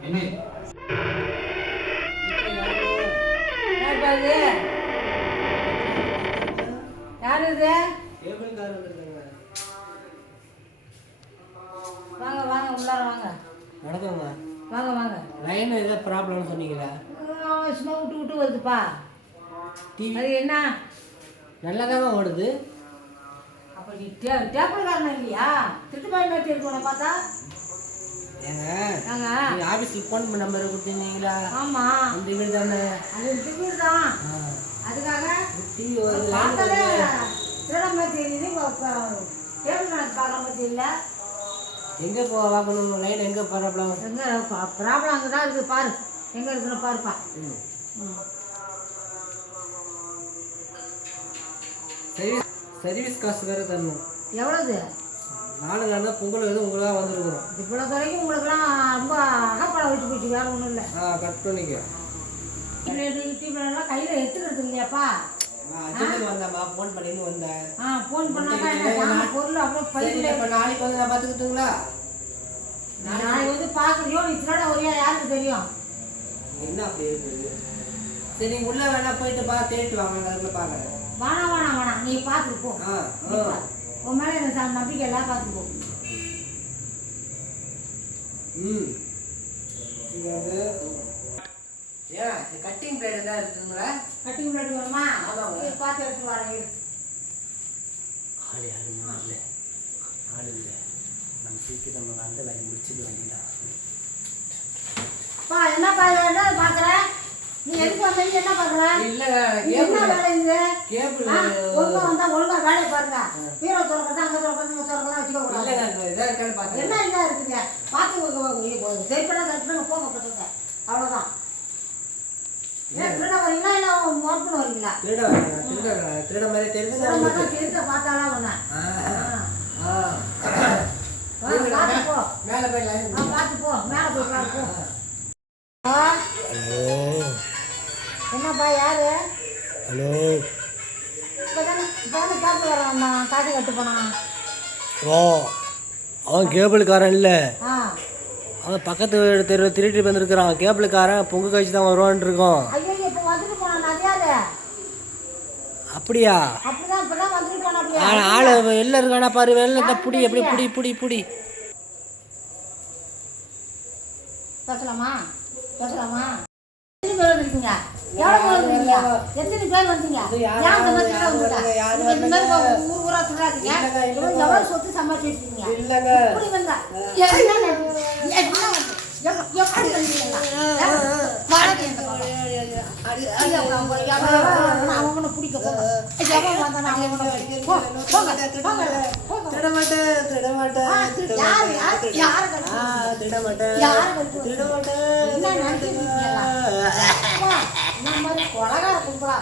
யாரு இது? வாங்க வாங்க உள்ளார வாங்க. வணக்கங்க. வாங்க வாங்க. லைன் ஏதோ ப்ராப்ளம்னு சொன்னீங்களா? சும்மா விட்டு விட்டு வருதுப்பா. டிவி அது என்ன? நல்லா தாங்க ஓடுது. அப்போ நீ டேபிள் காரணம் இல்லையா? திருட்டு பாய் மாதிரி இருக்கணும் பார்த்தா. ஏங்க நாங்க நீங்க ஆபீஸ்ல ஃபோன் நம்பர் கொடுத்தீங்களா? ஆமா. அந்த வீடு தானே. அது இந்த வீடு தான். அதுக்காக டிவி ஒரு பார்த்தாலே திருட மாதிரி தெரியுது. டேபிள் மேட்ச் பார்க்குற மாதிரி இல்லை. எங்கே பார்க்கணும்? லைன் எங்கே ப்ராப்ளம்? எங்கே ப்ராப்ளம் அங்கே தான் இருக்குது பாரு. எங்கே இருக்குன்னு பாருப்பா. சர்வீஸ் காசு வேறு தரணும். எவ்வளோது? 4 நாள் பொங்கல் எதுவும் உங்களாக வந்துருக்குறோம். இவ்வளோ வரைக்கும் உங்களுக்குலாம் ரொம்ப அகப்படம் வச்சு போச்சு. வேறு ஒன்றும் இல்லை. கட் பண்ணிக்க. டீம்லாம் கையில் எடுத்துக்கிறது இல்லையாப்பா? வந்தாம்மா ஃபோன் பண்ணின்னு வந்தேன். ஃபோன் பண்ணாக்கா என்ன பொருள் அப்புறம் பைக்கில். இப்போ நாளைக்கு வந்து நான் பார்த்துக்கிட்டுங்களா? நாளைக்கு வந்து பார்க்குறியோ நீ திருட ஒரே யாருக்கு தெரியும்? என்ன அப்படி இருக்குது? சரி நீங்கள் உள்ளே வேணா போயிட்டு தேடிட்டு வாங்க. அதுக்குள்ள பார்க்குறேன். வேணாம் நீ பார்த்துட்டு போ. உன் மேலே எனக்கு நம்பிக்கை எல்லாம் பார்த்துட்டு போ. ஏன் கட்டிங் பிளேட் தான் இருக்குங்களா? கட்டிங் பிளேட் வேணுமா? பார்த்து எடுத்து வரேன். ஆள் யாருமா இல்லை? ஆள் இல்லை. நம்ம சீக்கிரம் நம்ம அந்த வேலையை முடிச்சுட்டு வேண்டியதான். என்னப்பா என்ன பார்க்குறேன்? நீ எதுக்கு வந்தீங்க? என்ன பண்ணுற? இல்லை என்ன வேலை இது? கேபிள் ஒழுங்காக வந்தால் ஒழுங்காக வேலையை பாருங்க. பீரோ திறக்கிறது அங்கே திறக்கிறது இங்கே திறக்கலாம் வச்சுக்கக்கூடாது. என்ன இதாக இருக்குங்க? பார்த்து சரிப்படா கட்டுங்க போங்க பார்த்துங்க. அவ்வளோதான். ஏன் திருட வரீங்களா இல்லை ஒர்க் பண்ண வரீங்களா? திருட மாதிரி தெரிஞ்சு தெரிஞ்ச பார்த்தாலாம் வந்தேன். பார்த்து போ. மேலே போயிடலாம். பார்த்து போ. மேலே போய் போ. ஹலோ என்னப்பா யாரு? ஹலோ இப்போ காட்டு வரான். காட்டு கட்டு போனான். அவன் கேபிள்காரன் இல்லை. அவன் பக்கத்து தெருவில் திருட்டு வந்துருக்குறான். கேபிள்காரன் பொங்கு கழிச்சு தான் வருவான் இருக்கோம். ஐயோ இப்போ வந்துட்டு போனான். நிறையாரு அப்படியா? அப்படிதான் இப்பதான் வந்துட்டு போனா. ஆளு வெளில இருக்கானா பாரு. வெளில புடி எப்படி புடி புடி புடி. பேசலாமா? எத்தனை பேர் வந்திருக்கீங்க? எவ்வளோ பேர் வந்தீங்க? எத்தனை பேர் வந்தீங்க? ஏன் இந்த மாதிரி திருட வந்துட்டா? இந்த மாதிரி ஊரா திருடாதீங்க. எவ்வளோ சொத்து சம்பாதிச்சிருக்கீங்க? எப்படி வந்தா? எப்படி வந்தீங்க? அவனை பிடிக்க போங்க. கொலகார கும்பலா